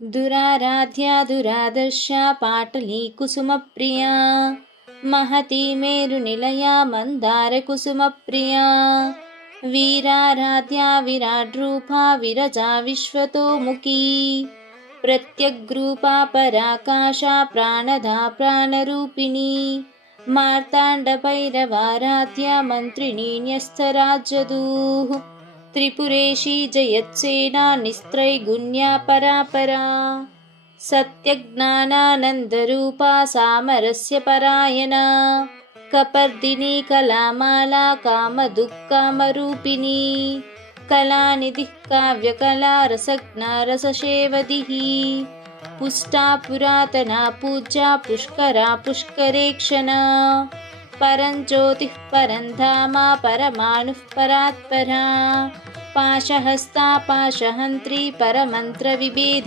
दुराराध्या दुरादर्शा पाटली कुसुमप्रिया महती मेरुनिलया मन्दारकुसुमप्रिया वीराराध्या विराड्रूपा विरजा विश्वतोमुखी प्रत्यग्रूपा पराकाशा प्राणदा प्राणरूपिणी मार्ताण्डभैरवाराध्या मन्त्रिणी न्यस्तराज्यदूः त्रिपुरेशी जयत्सेना निस्त्रैगुण्या परापरा सत्यज्ञानानन्दरूपा सामरस्य परायणा कपर्दिनी कलामाला कामदुःखकामरूपिणी कलानिधिः काव्यकला रसज्ञा रससेवधिः पुष्टा पुरातना पूज्या पुष्करा पुष्करेक्षणा परञ्ज्योतिः परन्धामा परमाणुः परात्परा पाशहस्ता पाशहन्त्री परमन्त्रविभेदिनी